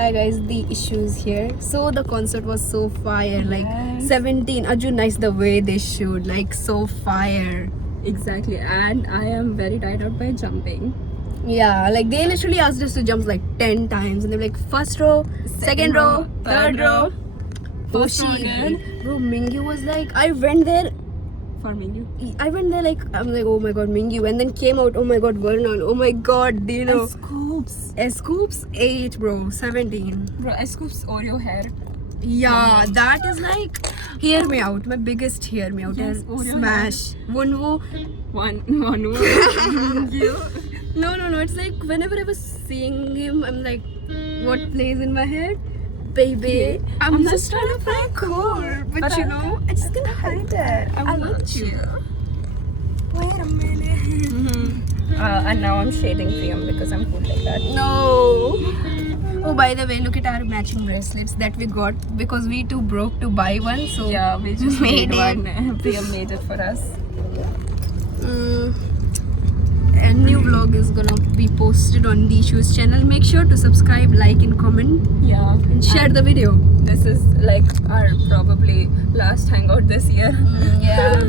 Hi guys, the issues here. So the concert was so fire. Like Yes. 17 Arjun nice the way they showed. Like so fire. Exactly, and I am very tired out by jumping. Yeah, like they literally asked us to jump like 10 times and they were like first row, second row, third row. First row shit. again. Bro, Mingyu was like, I went there like, I'm like, oh my god, Mingyu, and then came out, oh my god, Vernon, oh my god, do you know? Scoops. Scoops 8, bro, 17. Bro, Scoops Oreo hair. Yeah, that is like, hear me out. My biggest hear me out Yes, is Oreo Smash. Wunwo. One. No. It's like whenever I was seeing him, I'm like, what plays in my head? Baby, I'm just trying to play cool, but you know, I just can't hide it. I want you. Wait a minute. And now I'm shading Priyam because I'm cool like that. No. Oh, by the way, look at our matching bracelets that we got because we too broke to buy one. So Yeah, we just Made made it. one. Priyam made it for us. A new vlog is gonna be posted on Dishu's channel. Make sure to subscribe, like, and comment, Yeah. and share the video. This is like our probably last hangout this year. Yeah,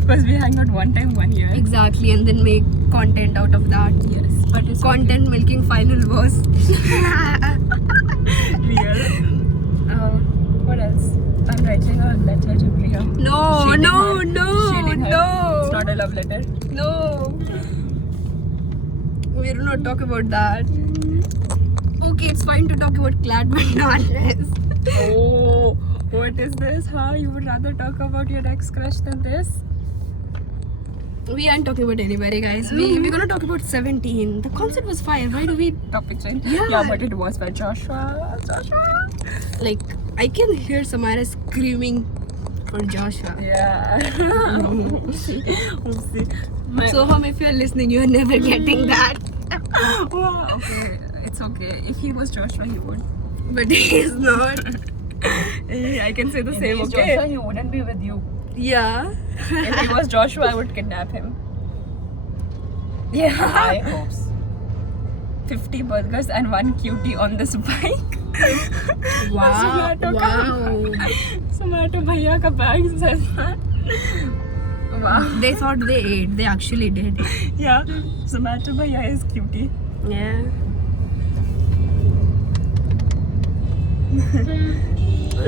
Because we hang out one time 1 year. exactly, and then make content out of that. Yes. But it's Content milking final was. real. What else? I'm writing a letter to Priyam. No, Shading no, her. no, Shading her. no. It's not a love letter. No. We do not talk about that. Okay, it's fine to talk about Clad Bananas. Oh, what is this? Huh? You would rather talk about your ex crush than this? We aren't talking about anybody, guys. We're gonna talk about 17. The concert was fire. Why do we Topic change. Yeah. But it was by Joshua. like? I can hear Samara screaming for Joshua. Yeah. We'll see. So, if you're listening, you're never getting that. Wow, okay, it's okay. If he was Joshua, he would. But he's not. I can say the If same. he's Okay. Joshua, he wouldn't be with you. Yeah. If he was Joshua, I would kidnap him. I Yeah. hope. 50 burgers and 1 cutie on this bike. Wow. Zomato bhaiya ka bag says that. Wow. They thought they ate. They actually did. Yeah. Zomato bhaiya is cutie. Yeah.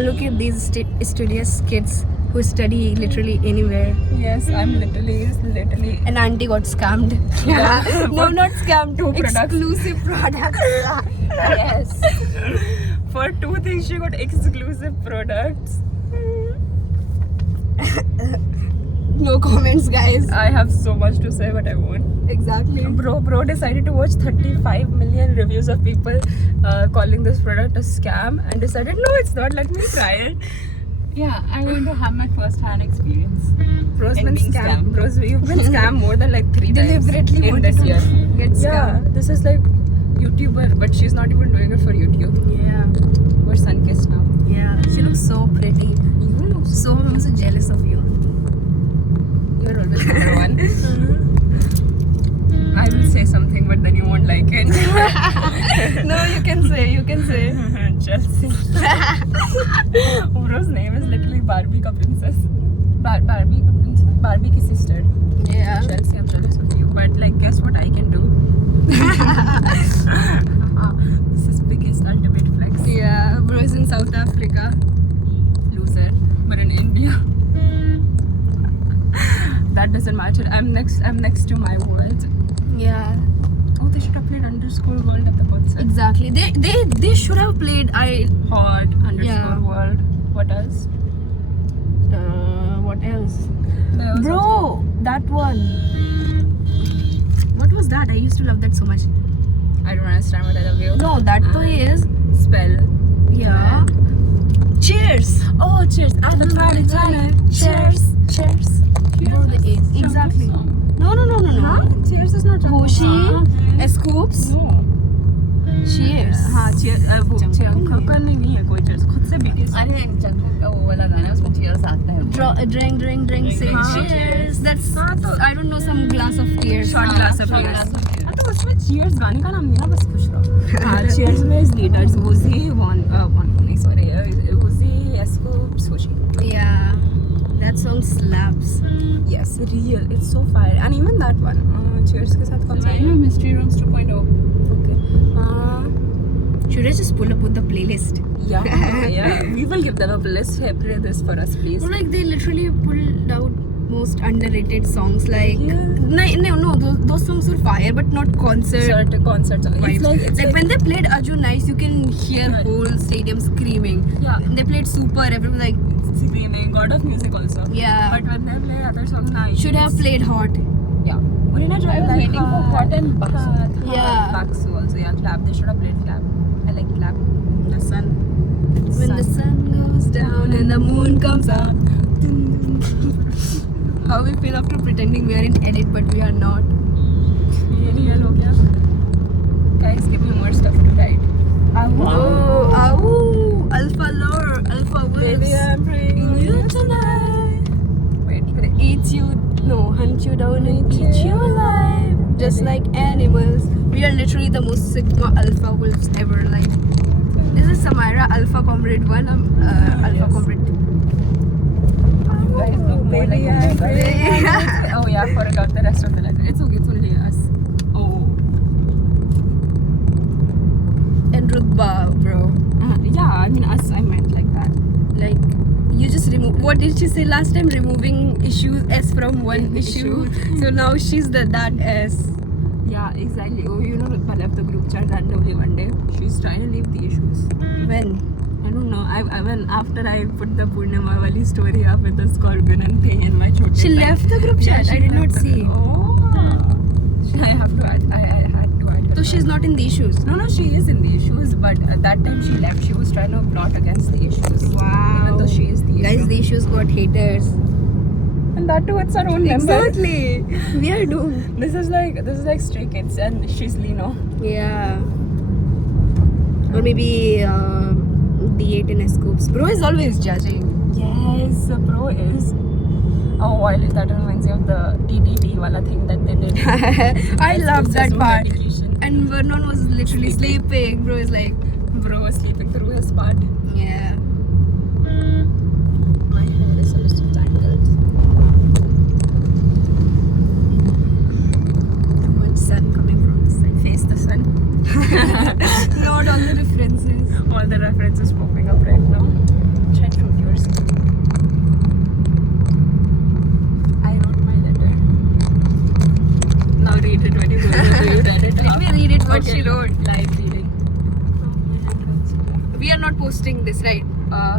Look at these studious kids who study literally anywhere. Yes, I'm literally. An auntie got scammed. Yeah. No, not scammed. 2 products. Exclusive products. Yes. For 2 things, she got exclusive products. No comments, guys. I have so much to say, but I won't. Exactly. Bro decided to watch 35 million reviews of people calling this product a scam and decided, no, it's not. Let me try it. Yeah, I want to have my first-hand experience. Bro's And been being scammed. scammed. Bros, you've been scammed more than like 3 times Deliberately in wanted this to year. get Yeah, scammed. this is like YouTuber, but she's not even doing it for YouTube. Yeah. We're sun-kissed now. Yeah. She looks so pretty. You look So I'm so jealous of you. You're always number one. I will say something, but then you won't like it. No, you can say. Chelsea. Bro's name is literally Barbie ka princess. Barbie ka princess. Barbie ki sister. Yeah. Chelsea, I'm jealous of you. But like, guess what I can do? This is biggest ultimate flex. Yeah. Bro is in South Africa. Loser. But in India. That doesn't matter. I'm next to my world. Yeah. Oh, they should have played underscore world at the concert. Exactly. They should have played Hot underscore Yeah. world. What else? what else? There was Bro, that one. What was that? I used to love that so much. I don't understand what I love you. No, that toy is Spell. yeah. Cheers. Oh, cheers. Cheers. Bro, the eighth. Exactly. No. Cheers is not Hoshi, Scoops. No. Cheers. हाँ cheers. वो cheers नहीं है कोई cheers. खुद से BTS. अरे जंगल का वो वाला गाना है उसमें cheers आता है. Drink, say हाँ. cheers. That's I don't know, some glass of tears. Short glass of short tears. glass of tears. हाँ तो उसमें cheers गाने का नाम नहीं ना बस खुश रहो. हाँ cheers में is leaders Woozy, song slaps. Yes, real. It's so fire. And even that one. Cheers के साथ कौन सा है? Mystery Rooms 2.0. Okay. Should I just pull up with the playlist? Yeah. We will give them a playlist. Hey, play this for us, please. Or like they literally pulled out most underrated songs. Like Yeah. no, those songs were fire, but not concert. Concerts. Vibes. It's Like when they played Arjun Nice, you can hear Right. whole stadium screaming. Yeah. They played Super. Everyone like screaming, God of Music also. yeah. But when they play other songs, nice. Should have played Hot. Yeah. Marina I was waiting for Hot and Baksu. Yeah. Baksu also. Yeah, Clap. They should have played Clap. I like Clap. The sun. When the sun goes down and the moon comes up. How we feel after pretending we are in edit, but we are not. ये real हो गया. Guys, give me more stuff to write. Oh, Alpha Lore, Alpha Wolves. Baby, I'm praying you tonight. Wait. Eat you, no, hunt you down and eat you alive. Just like animals. We are literally the most Sigma Alpha Wolves ever. Like, this is Samira Alpha Comrade 1, Alpha Yes. Comrade 2. Guys, look more like Baby, I'm praying. Oh yeah, I forgot the rest of the letter. It's okay, it's only us. Oh. And Rutba, bro. Yeah, I mean us, I meant like that. Like, you just remove. What did she say last time? Removing issue S from one issue. So now she's that S. Yeah, exactly. Oh, you know, Rutba left the group chat randomly one day. She's trying to leave the issues. When? I don't know. When after I put the Purnima Wali story up with the scorpion and thing in my chote. She left the group chat. she I did not left see. Oh. I have to add. I had to add her. So she's not in the issues. No, she is in the issues, but at that time she left. She was trying to plot against the issues. Even though she is the Guys, issue. the issues got haters. And that too, it's our own member. Exactly. We are doomed. This is like Stray Kids, and she's Lino. Yeah. Or maybe D8 in Scoops. Bro is always judging. Yes, the pro is. Oh, while that reminds me of the DDT wala thing that they did. I love that No part. medication. And Vernon was literally sleeping. Bro is like, Bro was sleeping through his part. yeah. My hair is a little tangled. Too much sun coming from the side. Face the sun. Not all the references. All the references popping up right now. Chat from yours. I wrote my letter. Now read it when you go. You read it. Let me read it what she Okay. wrote. Live reading. We are not posting this, right?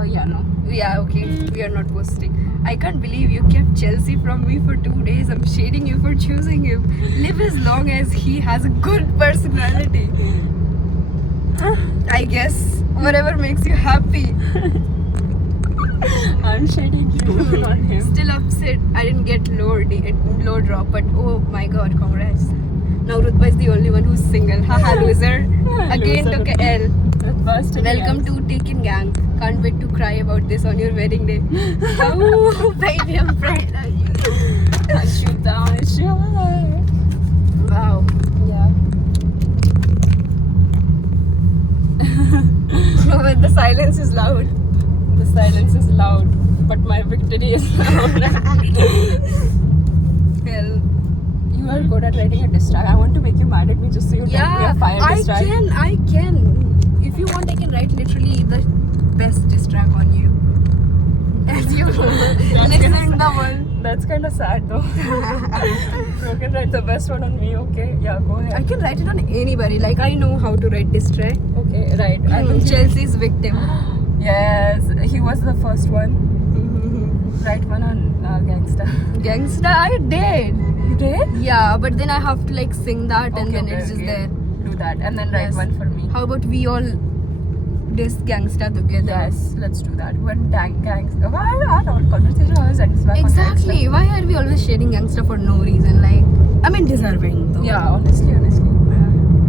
Yeah, no. Yeah, okay. We are not posting. I can't believe you kept Chelsea from me for 2 days. I'm shading you for choosing him. Live as long as he has a good personality. I guess whatever makes you happy. I'm shading you, not him. Still upset I didn't get low drop, but oh my god, congrats. Now Rutba is the only one who's single. Haha, loser. Again Loser. took a L. First Welcome to Taken Gang. Can't wait to cry about this on your wedding day. Oh, baby, I'm proud of you. shoot down. It's your life. Wow. Yeah. The silence is loud. The silence is loud, but my victory is loud. Well, You are good at writing a diss track. I want to make you mad at me just so you tell me yeah, a fire I diss track. can. If you want, I can write literally the best diss track on you. As you listening the one. That's kind of sad though. You can write the best one on me, okay? Yeah, go I ahead. can write it on anybody. Like I know how to write diss track. Okay, right. I will Chelsea's victim. Yes, he was the first one. Write one on Gangsta. Gangsta, I did. You did? Yeah, but then I have to like sing that and then it's just there. Do that and then write Yes. one for me. How about we all diss Gangsta together? Yes, let's do that. When Gangsta. Why are our conversation always ends back on Exactly. Why are we always sharing Gangsta for no reason? Like, I mean, deserving though. Gangsta? Yeah, honestly.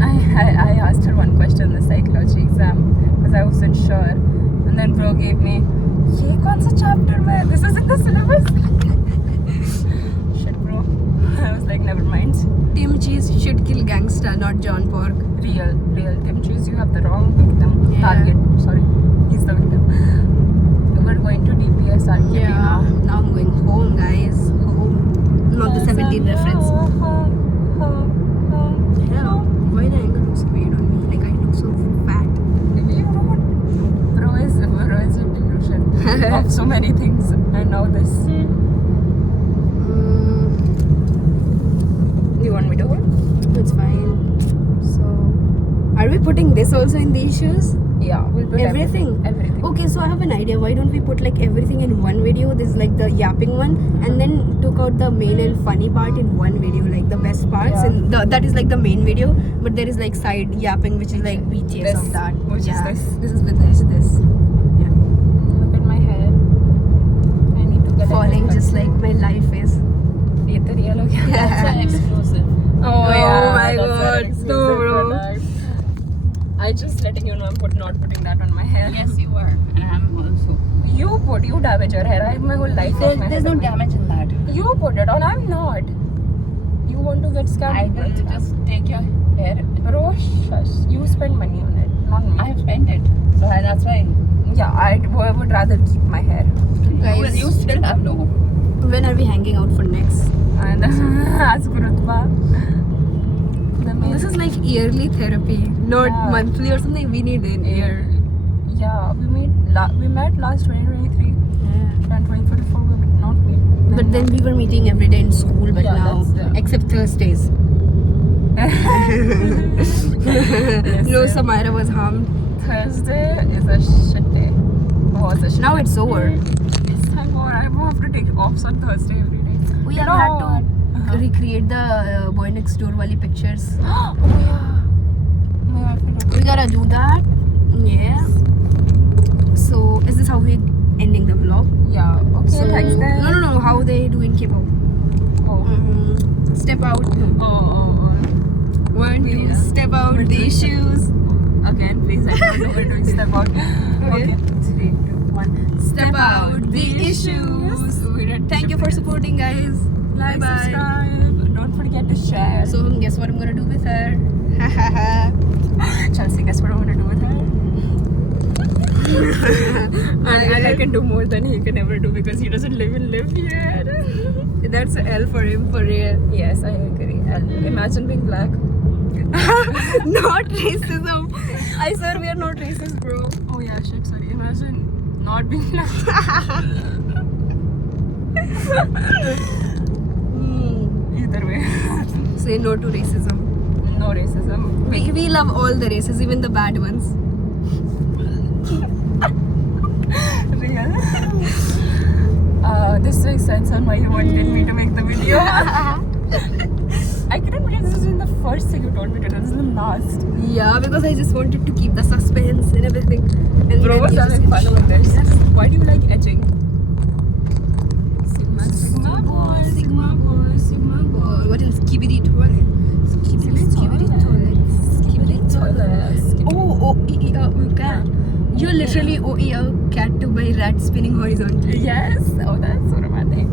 I asked her one question in the psychology exam because I wasn't sure. And then bro gave me, ये कौन सा chapter में? This is in the syllabus. Shit, bro. I was like, never mind. Tim Cheese should kill Gangsta, not John Pork. Real. Tim Cheese, you have the wrong victim. Yeah. Target. Sorry, he's the victim. We're going to DPS arcade now. Now I'm going home. of so many things, and now this. You want me to hold? It's fine. So, are we putting this also in these shoes? Yeah, we'll put Everything? Everything. Okay, so I have an idea. Why don't we put like everything in one video? This is like the yapping one, and then took out the main and funny part in one video, like the best parts, Yeah. and that is like the main video. But there is like side yapping, which is like BTS This, of that. which is this. This is with this. Yeah. Look at my hair. I need to get Falling just like my life is. ये तो real हो गया. That's an exclusive. Oh, yeah, my that's an God. exclusive No, bro. product. I just letting you know I'm not putting that on my hair. Yes, you are. And I'm also. You damage your hair. I have my whole life of my There's hair. no damage in that. You put it on. I'm not. You want to get scammed? I will just take your hair. Bro, shush. You spend money on it, not me. I've spent it. So that's why. Yeah, I would rather keep my hair. Guys, You still have no. when are we hanging out for next? And as Gurutva. This is like yearly therapy, not Yeah. monthly or something. We need in year. Yeah, we met last 2023 Yeah. and 2024 we met, not me. But then we were meeting every day in school, but Yeah, now, that's- except Thursdays. No, yes. Samira was harmed. Thursday is a shit day. Was a shit Now it's over. Yes, thank God. I have to take offs on Thursday every day. We You have know had to what? recreate the boy next door wali pictures. Oh yeah. My outfit. We gotta do that. Yeah. So, is this how we're ending the vlog? Yeah. Okay. So, Thanks, guys. no. How they do in K-pop? Oh. Step out. Oh. One, two, Yeah. step out these shoes. Again, please. I don't know where to step out. Okay. 3, 2, 1. Step out the issues. Thank you for supporting, guys. Like, Bye-bye. subscribe. Don't forget to share. So, guess what I'm gonna do with her? Chelsea, guess what I'm gonna do with her? and I can do more than he can ever do because he doesn't live here. That's an L for him, for real. Yes, I agree. And imagine being black. Not racism. I swear we are not racist, bro. Oh yeah, shit. Sorry. Imagine not being black. Either way, Say no to racism. no racism. We love all the races, even the bad ones. Real. This makes sense on why you wanted me to make the video. I couldn't believe this is in the first thing you told me to do. This is the last. Yeah, because I just wanted to keep the suspense and everything. And Bro, then was you just having fun show- with this. Why do you like edging? Sigma boy, Sigma boy, Sigma boy. What is skibidi toilet? Skibidi toilet. Skibidi toilet. Oh, cat. You're literally a cat to buy rat spinning horizontally. Yes. Oh, that's so romantic.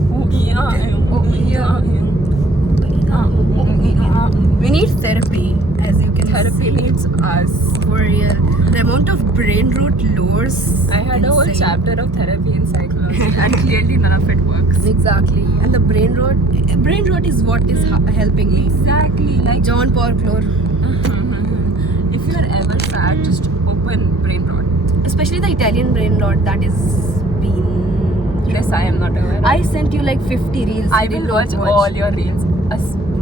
We need therapy, as you can Therapy see. needs us. For real. The amount of brain root lures. I had a whole insane. chapter of therapy in psychology, and clearly none of it works. Exactly. And the brain rot is what is helping me. Exactly. Like, John Paul Clore. if you are ever sad, just open brain rot. Especially the Italian brain rot that is been. This I am not aware of. I sent you like 50 reels. I you did will not watch all your reels.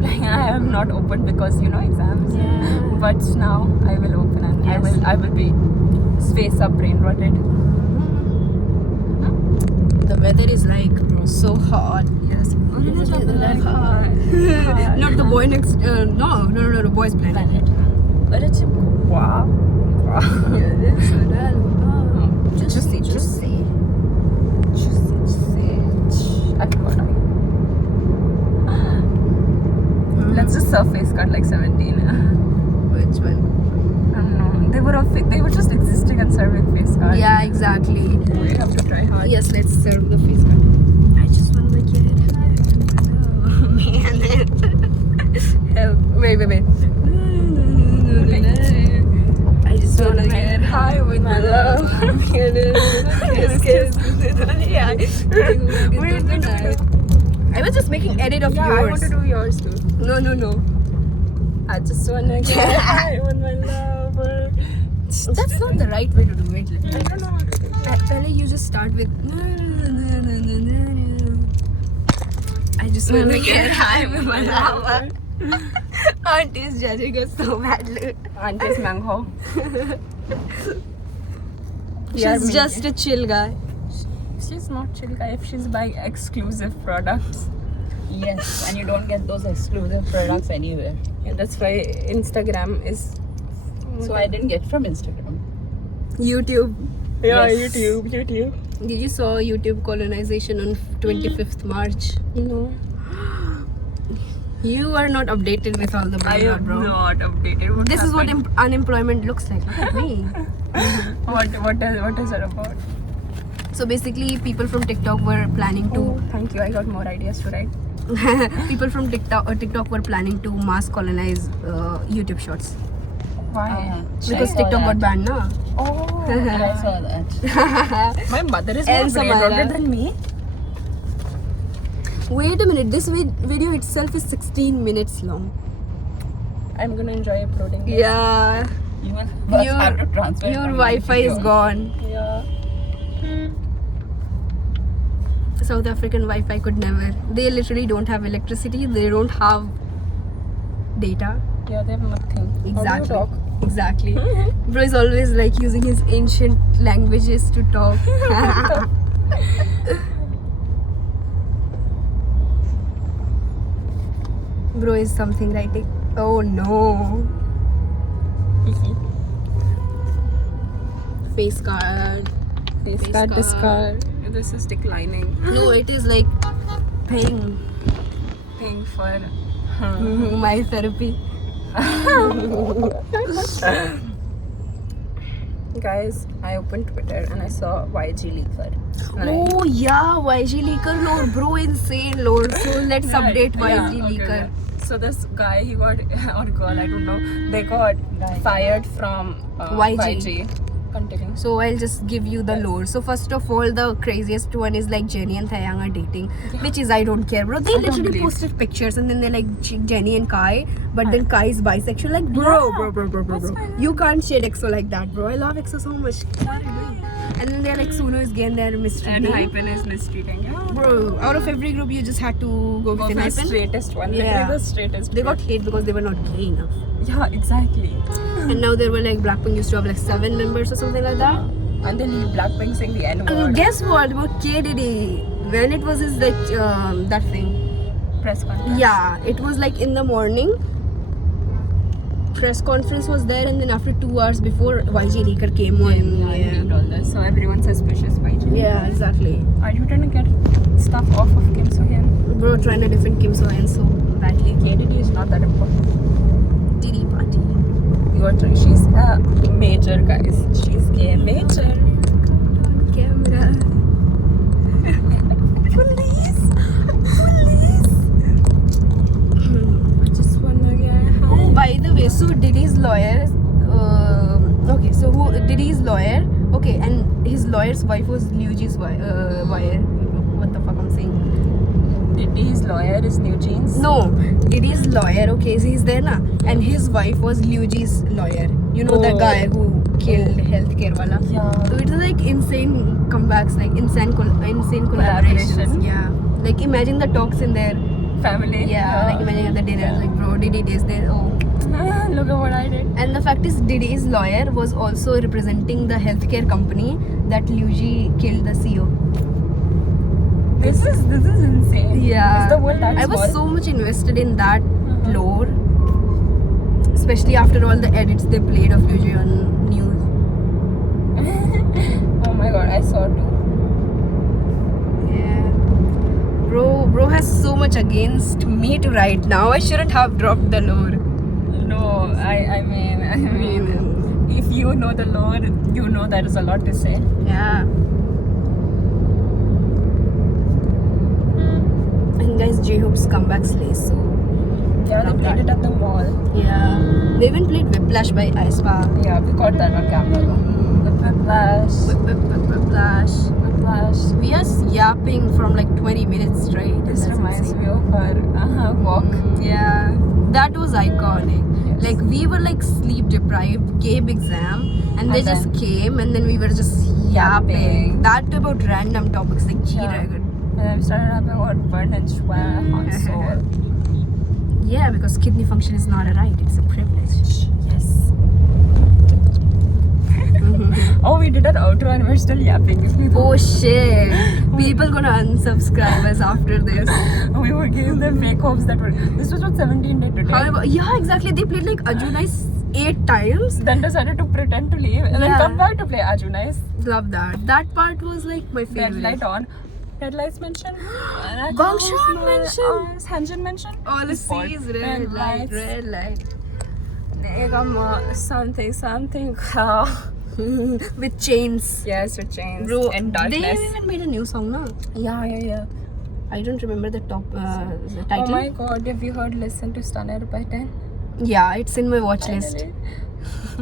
I am not open because exams. Yeah. But now I will open and Yes. I will be space up brain rotted. The weather is like so hot. Yes. Not the boy next. No, the boys planet. But it's wow. Juicy. I forgot. Let's just surface cut like 17. Which one? I don't know. They were just existing and serving face card. Yeah, exactly. We have to try hard. Yes, let's serve the face card. I just want to get high. Help. Wait. I just want to get high with my love. Kiss. I was just making edit of Yeah, I yours. want to do yours too. No. I just wanna get high with my lover. That's not the right way to do it. I don't know how to do it. Pehले you just start with. I just want to get high with my lava. Auntie's judging us so badly. Auntie's mango. She's just a chill guy. She's not chill guy if she's buying exclusive products. Yes, and you don't get those exclusive products anywhere. Yeah, that's why Instagram is. So I didn't get from Instagram. YouTube. Yeah, Yes. YouTube. Did you saw YouTube colonization on 25th March? No. You are not updated with all the I blah, am bro. not updated. This is what happened? unemployment looks like. Look at me. What is it about? So basically, people from TikTok were planning to. Oh, thank you. I got more ideas to write. People from TikTok were planning to mass colonize YouTube Shorts Why? because TikTok got banned, na? Oh, I saw that. my mother is El more Samara. brain than me. Wait a minute. This video itself is 16 minutes long. I'm gonna enjoy uploading this. Yeah, You must first have to transfer. your from Wi-Fi is YouTube. gone. Yeah. South African Wi-Fi could never. They literally don't have electricity. They don't have data. Yeah, they have nothing. How do you Exactly. talk? Exactly. Bro is always like using his ancient languages to talk. Bro is something writing. Oh no. Face card. Face card, this card. This is declining. No, it is like paying Paying for. my therapy. Guys, I opened Twitter and I saw YG Leaker. Oh yeah, YG Leaker lore, bro, insane lore. So let's update YG Leaker. So this guy, he got, or girl, I don't know, they got fired from YG. Continue. So I'll just give you the lore. So first of all, the craziest one is like Jenny and Taeyang are dating, which is I don't care, bro. They I don't literally believe. posted pictures and then they're like Jenny and Kai, but then Kai is bisexual. Like bro, you can't shade EXO like that, bro. I love EXO so much. And then they're like Suno is gay and they're And mistreating. Hypen is mistreating. Yeah. Bro, out of every group, you just had to go Go with for an the Hypen. straightest one. Yeah. Literally the straightest. They got hate because they were not gay enough. Yeah, exactly. And now there were like Blackpink used to have like 7 members or something like that. And then Blackpink saying the N And word. guess what about K Diddy? When it was his like that thing. Press conference. Yeah, it was like in the morning. Press conference was there, and then after 2 hours before YG Leaker came on. And all this. So everyone's suspicious by YG. Yeah, exactly. Are you trying to get stuff off of Kim So Hyun? Bro, trying to defend Kim So Hyun so badly. KDD is not that important. Diddy party. You are trying. She's a major, guys. She's gay major. Camera. Police. I just wanna get high. Oh, by the way, so Diddy's lawyer. Okay, so who Diddy's lawyer? Okay, and his lawyer's wife was Liuji's wire. What the fuck I'm saying? Diddy's lawyer is New Jeans. No, Diddy's lawyer. Okay, so he's there na, and his wife was Liuji's lawyer. You know the Oh. guy who killed healthcare wala. Yeah. So it's like insane comebacks, like insane collaborations. Collaboration. Yeah, like imagine the talks in their. Family. Yeah, like imagine at the dinner, like bro, Diddy is there. Oh. Look at what I did. And the fact is, Diddy's lawyer was also representing the healthcare company that Liuji killed the CEO. This is insane. Yeah, Is the world that I was small? so much invested in that lore, especially after all the edits they played of Liuji on news. Oh my god, I saw too. Yeah, bro has so much against me to write now. I shouldn't have dropped the lore. No, I mean, if you know the lore, you know there is a lot to say. Yeah. And guys, J-Hope's comeback slays so. Yeah, they Love played that. it at the mall. Yeah. They even played Whiplash by aespa. Yeah, we caught that on camera though. The Whiplash. Whiplash. Whiplash. We are yapping from like 20 minutes straight. This That's reminds insane. me of our walk. Yeah. That was iconic. Yes. Like we were like sleep deprived, gave exam, and they And just then- came, and then we were just yapping. Yapping. That too about random topics like Yeah. G-Dragon. And then we started having about Vern and Schwa, Han Solo. Yeah, because kidney function is not a right; it's a privilege. Yes. Oh, we did an outro and we're still yapping. Oh shit! People gonna unsubscribe us after this. We were giving them fake hopes that were. This was what 17 did today. However, yeah, exactly. They played like Ajunais 8 times. Then decided to pretend to leave and then Yeah. come back to play Ajunais. Love that. That part was like my Red favorite. light on. Red lights mention. Gongshan mention. Hanjin mention. All I see is red light, red light. Something. With chains. Yes, with chains Bro, and they darkness. even made a new song now. Yeah. I don't remember the top the Oh title. my god, have you heard Listen to Stunner by 10? Yeah, it's in my watch list.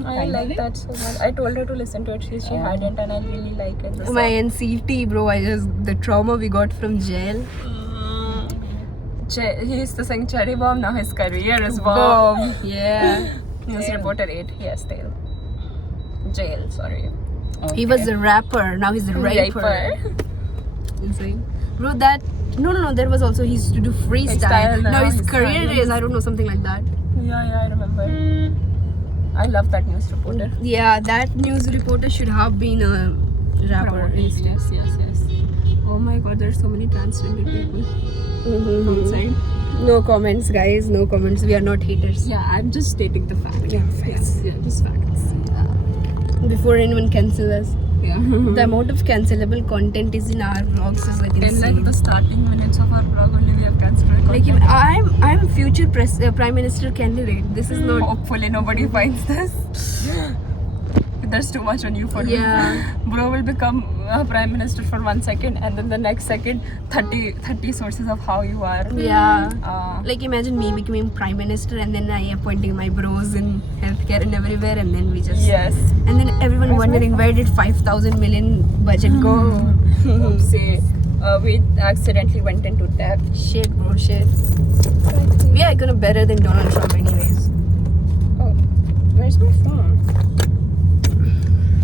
I like that so much. I told her to listen to it. She hadn't, and I really like it. The My song. NCT, bro. The trauma we got from jail. He used to sing Cherry Bomb, now his career is bomb. Boom. Yeah. News reporter 8, yes, jail, sorry. He was a rapper. Now he's a raper. Insane. Bro, that. No. There was also he used to do freestyle. Freestyle, Now now his he's career running. is I don't know something like that. Yeah, I remember. I love that news reporter. Yeah, that news reporter should have been a rapper. instead. Yes. Oh my god, there's so many transgender people outside. No comments, guys. No comments. We are not haters. Yeah, I'm just stating the fact. Yeah, facts. Yeah, just facts. Before anyone cancels us, Yeah. the amount of cancelable content is in our vlogs is like In insane. like the starting minutes of our vlog only we have considered Like content. I'm future prime minister candidate. This is not. Hopefully nobody finds this. There's too much on you for me. Yeah. Bro will become prime minister for 1 second and then the next second 30 sources of how you are. Yeah. Uh, Like imagine me becoming prime minister and then I appointing my bros in healthcare and everywhere and then we just yes. and then everyone Where's my wondering where did 5,000 million budget go? Say we accidentally went into debt. Shit, bro, shit. We are gonna better than Donald Trump anyways. Oh, where's my phone?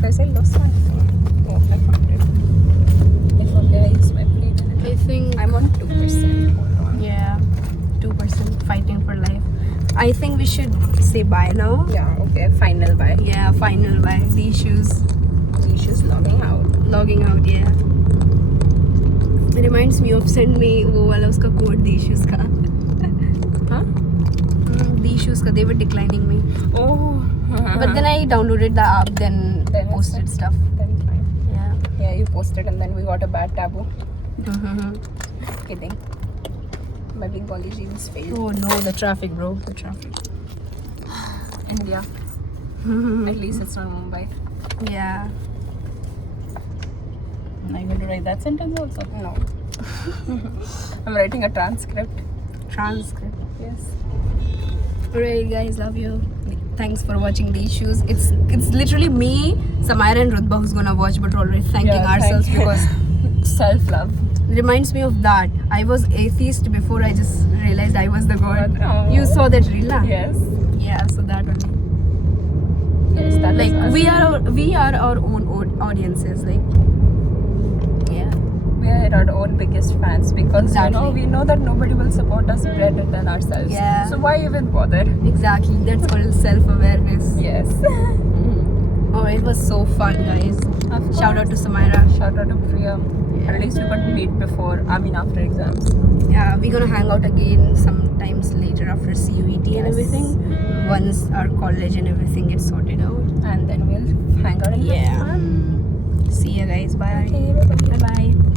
Guys, I lost my phone. Oh, I found it. If okay, I use my plate. I think I'm on 2%. Hold on. yeah, 2% fighting for life. I think we should say bye now. Yeah, okay. Final bye. Yeah, final bye. These shoes She's logging out. logging out. Yeah. It reminds me of send me वो वाला उसका code these shoes का. Huh? These shoes का they were declining me. Oh. But then I downloaded the app, then Then it's posted fine. stuff. Then fine. Yeah. Yeah, you posted and then we got a bad taboo. Kidding. My big body jeans failed. Oh no, the traffic, bro. The traffic. India. At least it's not Mumbai. Yeah. Am I going to write that sentence also? No. I'm writing a transcript. Transcript. Yes. Alright, guys, love you. Thanks for watching these shoes. It's literally me, Samira, and Rutba who's gonna watch, but we're already thanking Yeah, ourselves thank- because Self-love. it reminds me of that. I was atheist before I just realized I was the god. Oh. You saw that reel, huh? Yes. Yeah, so that only. Yes, that Like is us. we are our own audiences. Like yeah. We are our own biggest fans because Exactly. we know that nobody will support us better than ourselves. Yeah. So why even bother? Exactly. That's called self-awareness. Yes. Oh, it was so fun, guys. Shout out to Samira. Shout out to Priya. At least we could meet after exams. Yeah, we're gonna hang out again sometimes later after CUET and Yes. everything. Once our college and everything gets sorted out. And then we'll hang out and have Yeah. fun. See you guys. Bye. Okay, bye-bye. Bye bye.